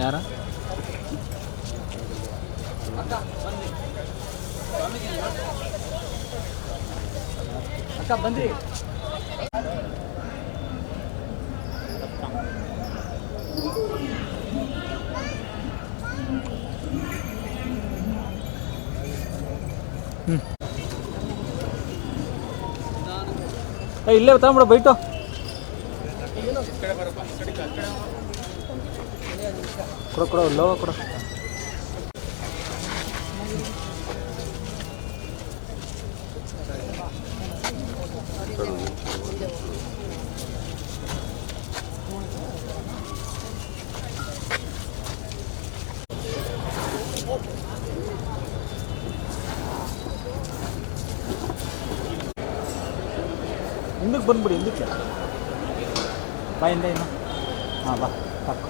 ಯಾರ? ಅಕ್ಕ ಬಂದ್ರಿ ಇಲ್ಲೇ ತಗೊಂಬಿಡ ಬೈಟು. ಕೊಡ ಕೊಡ ಲೋವ ಕೊಡ ಹಿಂದಕ್ಕೆ ಬಂದ್ಬಿಡಿ ಹಿಂದಕ್ಕೆ ಬಾ ಹಿಂದೆ ಇನ್ನು ಹಾಂ ಬಾ ಸಾಕು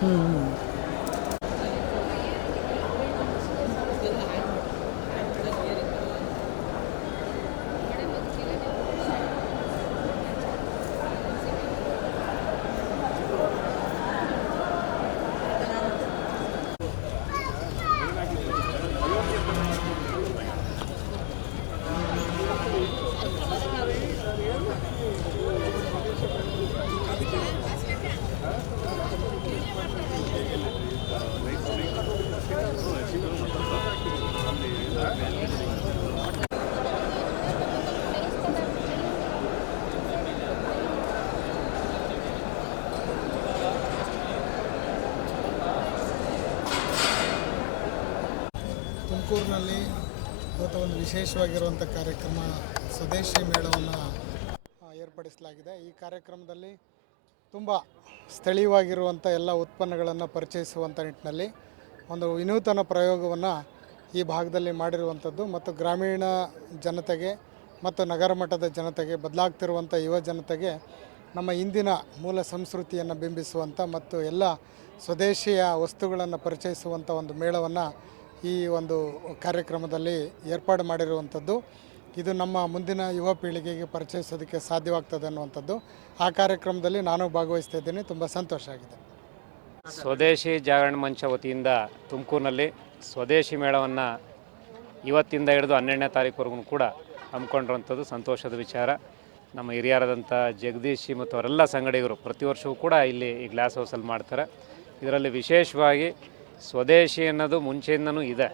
嗯。ತುಮಕೂರಿನಲ್ಲಿ ಇವತ್ತು ಒಂದು ವಿಶೇಷವಾಗಿರುವಂಥ ಕಾರ್ಯಕ್ರಮ ಸ್ವದೇಶಿ ಮೇಳವನ್ನು ಏರ್ಪಡಿಸಲಾಗಿದೆ. ಈ ಕಾರ್ಯಕ್ರಮದಲ್ಲಿ ತುಂಬ ಸ್ಥಳೀಯವಾಗಿರುವಂಥ ಎಲ್ಲ ಉತ್ಪನ್ನಗಳನ್ನು ಪರಿಚಯಿಸುವಂಥ ನಿಟ್ಟಿನಲ್ಲಿ ಒಂದು ವಿನೂತನ ಪ್ರಯೋಗವನ್ನು ಈ ಭಾಗದಲ್ಲಿ ಮಾಡಿರುವಂಥದ್ದು ಮತ್ತು ಗ್ರಾಮೀಣ ಜನತೆಗೆ ಮತ್ತು ನಗರ ಮಟ್ಟದ ಜನತೆಗೆ, ಬದಲಾಗ್ತಿರುವಂಥ ಯುವ ಜನತೆಗೆ ನಮ್ಮ ಇಂದಿನ ಮೂಲ ಸಂಸ್ಕೃತಿಯನ್ನು ಬಿಂಬಿಸುವಂಥ ಮತ್ತು ಎಲ್ಲ ಸ್ವದೇಶಿಯ ವಸ್ತುಗಳನ್ನು ಪರಿಚಯಿಸುವಂಥ ಒಂದು ಮೇಳವನ್ನು ಈ ಒಂದು ಕಾರ್ಯಕ್ರಮದಲ್ಲಿ ಏರ್ಪಾಡು ಮಾಡಿರುವಂಥದ್ದು. ಇದು ನಮ್ಮ ಮುಂದಿನ ಯುವ ಪೀಳಿಗೆಗೆ ಪರಿಚಯಿಸೋದಕ್ಕೆ ಸಾಧ್ಯವಾಗ್ತದೆ ಅನ್ನುವಂಥದ್ದು. ಆ ಕಾರ್ಯಕ್ರಮದಲ್ಲಿ ನಾನು ಭಾಗವಹಿಸ್ತಾ ಇದ್ದೀನಿ. ತುಂಬ ಸಂತೋಷ ಆಗಿದೆ. ಸ್ವದೇಶಿ ಜಾಗರಣ ಮಂಚ ವತಿಯಿಂದ ತುಮಕೂರಿನಲ್ಲಿ ಸ್ವದೇಶಿ ಮೇಳವನ್ನು ಇವತ್ತಿಂದ ಹಿಡಿದು ಹನ್ನೆರಡನೇ ತಾರೀಕುವರೆಗೂ ಕೂಡ ಹಮ್ಮಿಕೊಂಡಿರುವಂಥದ್ದು ಸಂತೋಷದ ವಿಚಾರ. ನಮ್ಮ ಹಿರಿಯರಾದಂಥ ಜಗದೀಶ್ ಮತ್ತು ಅವರೆಲ್ಲ ಸಂಗಡಿಗರು ಪ್ರತಿ ವರ್ಷವೂ ಕೂಡ ಇಲ್ಲಿ ಈ ಗ್ಲಾಸ್ ಹೌಸಲ್ಲಿ ಮಾಡ್ತಾರೆ. ಇದರಲ್ಲಿ ವಿಶೇಷವಾಗಿ ಸ್ವದೇಶಿ ಅನ್ನೋದು ಮುಂಚೆಯಿಂದನೂ ಇದೆ.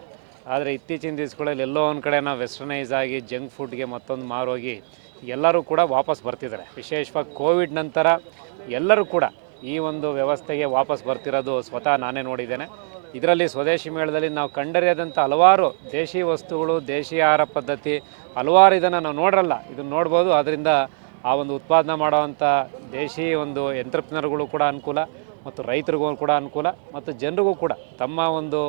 ಆದರೆ ಇತ್ತೀಚಿನ ದಿವಸಗಳಲ್ಲಿ ಎಲ್ಲೋ ಒಂದು ಕಡೆ ನಾವು ವೆಸ್ಟರ್ನೈಸ್ ಆಗಿ ಜಂಕ್ ಫುಡ್ಗೆ ಮತ್ತೊಂದು ಮಾರೋಗಿ ಎಲ್ಲರೂ ಕೂಡ ವಾಪಸ್ ಬರ್ತಿದ್ದಾರೆ. ವಿಶೇಷವಾಗಿ ಕೋವಿಡ್ ನಂತರ ಎಲ್ಲರೂ ಕೂಡ ಈ ಒಂದು ವ್ಯವಸ್ಥೆಗೆ ವಾಪಸ್ ಬರ್ತಿರೋದು ಸ್ವತಃ ನಾನೇ ನೋಡಿದ್ದೇನೆ. ಇದರಲ್ಲಿ ಸ್ವದೇಶಿ ಮೇಳದಲ್ಲಿ ನಾವು ಕಂಡರಿಯಾದಂಥ ಹಲವಾರು ದೇಶಿ ವಸ್ತುಗಳು, ದೇಶಿ ಆಹಾರ ಪದ್ಧತಿ ಹಲವಾರು ಇದನ್ನು ನಾವು ನೋಡ್ರಲ್ಲ ಇದನ್ನು ನೋಡ್ಬೋದು. ಅದರಿಂದ ಆ ಒಂದು ಉತ್ಪಾದನೆ ಮಾಡೋವಂಥ ದೇಶಿ ಒಂದು ಎಂಟ್ರಪ್ರಿನರ್ಗಳು ಕೂಡ ಅನುಕೂಲ. ಮತ್ತು ರೈತರಿಗೂ ಕೂಡ ಅನುಕೂಲ ಮತ್ತು ಜನರಿಗೂ ಕೂಡ ತಮ್ಮ ಒಂದು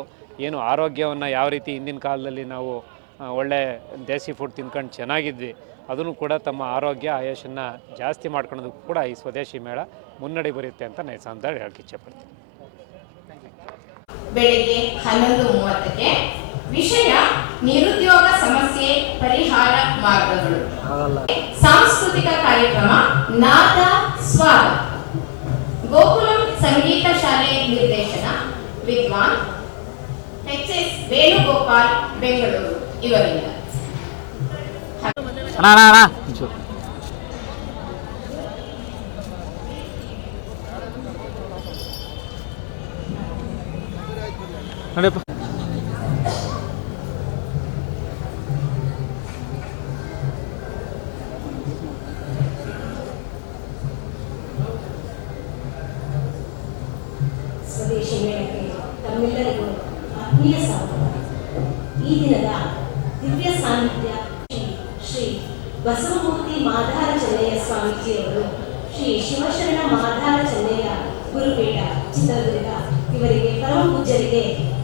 ಏನು ಆರೋಗ್ಯವನ್ನು ಯಾವ ರೀತಿ ಹಿಂದಿನ ಕಾಲದಲ್ಲಿ ನಾವು ಒಳ್ಳೆ ದೇಸಿ ಫುಡ್ ತಿನ್ಕೊಂಡು ಚೆನ್ನಾಗಿದ್ವಿ ಅದನ್ನು ಕೂಡ ತಮ್ಮ ಆರೋಗ್ಯ ಆಯುಷನ್ನು ಜಾಸ್ತಿ ಮಾಡ್ಕೊಳೋದಕ್ಕೂ ಕೂಡ ಈ ಸ್ವದೇಶಿ ಮೇಳ ಮುನ್ನಡೆ ಬರುತ್ತೆ ಅಂತ ನಾನು ಸಂದರ್ಭ ಹೇಳಕ್ಕೆ ಇಚ್ಛೆಪಡ್ತೀನಿ. ಬೆಳಿಗ್ಗೆ ಹನ್ನೊಂದು ಮೂವತ್ತಕ್ಕೆ ವಿಷಯ ನಿರುದ್ಯೋಗ ಸಮಸ್ಯೆ ಪರಿಹಾರ ಮಾರ್ಗಗಳು. ಸಾಂಸ್ಕೃತಿಕ ಕಾರ್ಯಕ್ರಮ ನಾದ ಸ್ವಾದ ಗೋಕುಲಂ ಸಂಗೀತ ಶಾಲೆ ನಿರ್ದೇಶನ ವಿದ್ವಾನ್ ಎಚ್ ಎಸ್ ವೇಣುಗೋಪಾಲ್ ಬೆಂಗಳೂರು ಇವರಿಂದ. ಅಣ್ಣ ಅಣ್ಣ ಮೇಳಕ್ಕೆ ತಮ್ಮೆಲ್ಲರಿಗೂ ಆತ್ಮೀಯ ಸ್ವಾಗತ. ಈ ದಿನದ ದಿವ್ಯ ಸಾನ್ನಿಧ್ಯ ಶ್ರೀ ಬಸವಮೂರ್ತಿ ಮಾಧಾರ ಚೆನ್ನಯ್ಯ ಸ್ವಾಮೀಜಿಯವರು, ಶ್ರೀ ಶಿವಶರಣ ಮಾಧಾರ ಚೆನ್ನಯ್ಯ ಗುರುಪೀಠ ಚಿತ್ರದುರ್ಗ ಇವರಿಗೆ ಪರಮ ಪೂಜ್ಯರಿಗೆ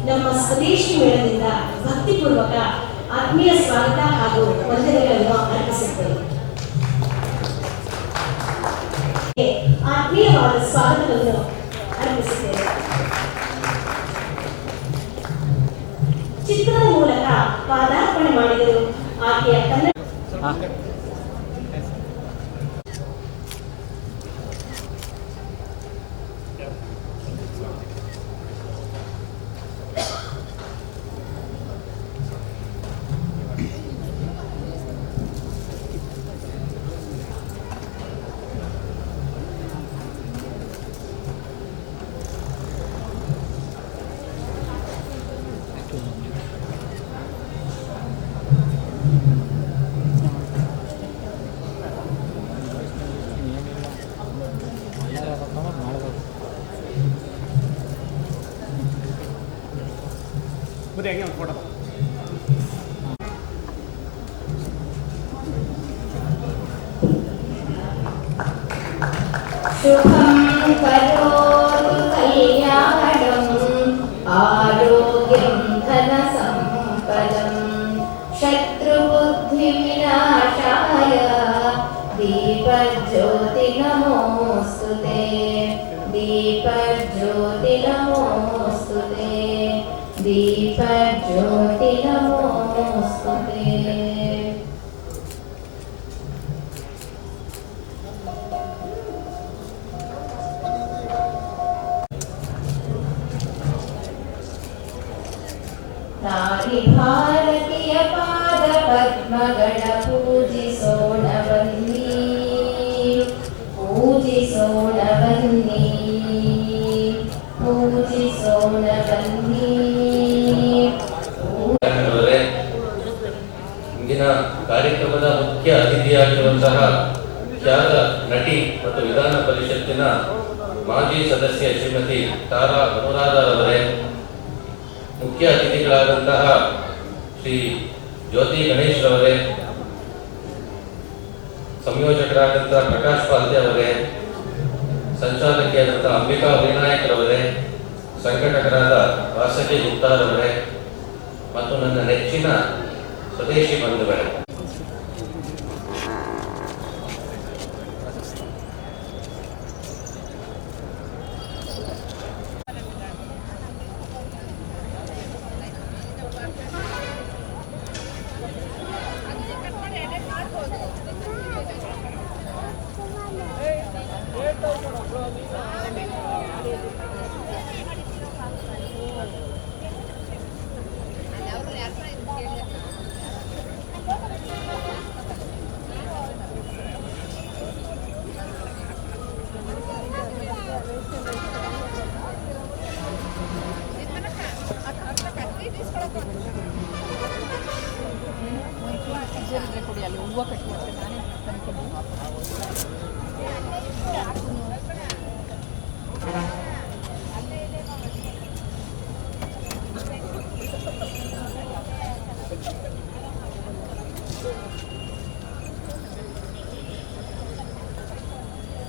ನಮ್ಮ ಸ್ವದೇಶಿ ಮೇಳದಿಂದ ಭಕ್ತಿಪೂರ್ವಕ ಆತ್ಮೀಯ ಸ್ವಾಗತ ಹಾಗೂ ವಂದನೆಗಳನ್ನು ಅರ್ಪಿಸುತ್ತೇವೆ ಆತ್ಮೀಯವಾದ ಸ್ವಾಗತವನ್ನು ಚಿತ್ರದ ಮೂಲಕ ಪಾದಾರ್ಪಣೆ ಮಾಡಿದರು. ಆಕೆಯ ಕನ್ನಡ ಹಾಂ ಬರೀ ಹಂಗೆ ಒಂದು दीपज्योति ಅತಿಥಿಗಳಾದಂತಹ ಶ್ರೀ ಜ್ಯೋತಿ ಗಣೇಶ್ ರವರೇ ಸಂಯೋಜಕರಾದಂತಹ ಪ್ರಕಾಶ್ ಪಾಲ್ದೆ ಅವರೇ, ಸಂಚಾಲಕಿಯಾದಂತಹ ಅಂಬಿಕಾ ವಿನಾಯಕ್ ರವರೇ ಸಂಘಟಕರಾದ ವಾಸಕಿ ಗುಪ್ತಾರವರೇ ಮತ್ತು ನನ್ನ ನೆಚ್ಚಿನ ಸ್ವದೇಶಿ ಬಂಧುಗಳೇ.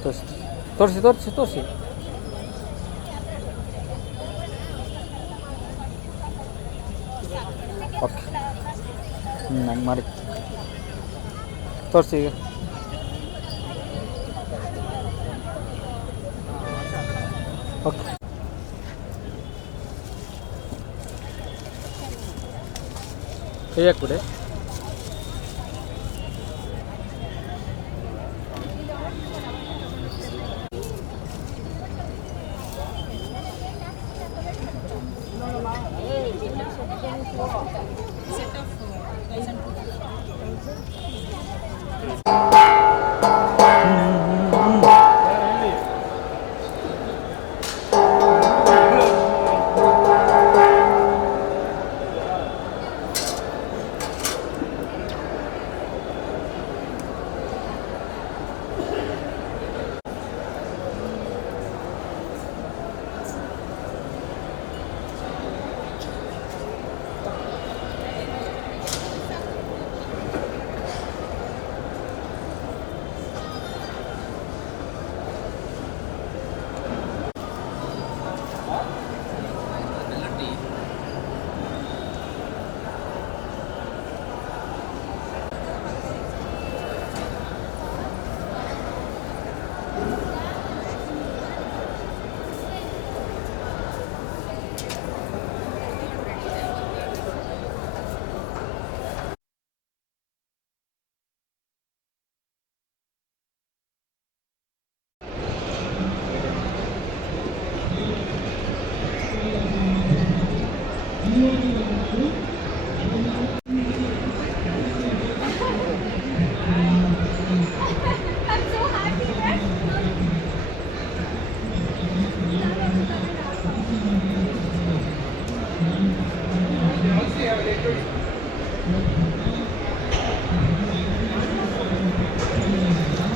ತೋರಿಸಿ ತೋರಿಸಿ ತೋರಿಸಿ ತೋರಿಸಿ ಓಕೆ ಹ್ಞೂ ಹಂಗೆ ಮಾಡಿ ತೋರಿಸಿ. ಈಗ ಓಕೆ. ಕೈ ಹಾಕ್ಬಿಡಿ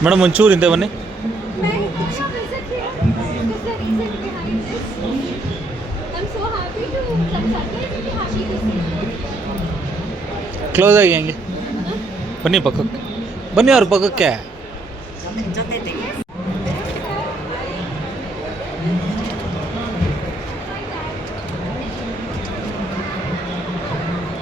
ಮೇಡಮ್ ಒಂಚೂರು ಇದೆ ಬನ್ನಿ. ಕ್ಲೋಸ್ ಆಗಿ ಹಂಗೆ. ಬನ್ನಿ ಪಕ್ಕಕ್ಕೆ. ಬನ್ನಿ ಅವ್ರ ಪಕ್ಕಕ್ಕೆ.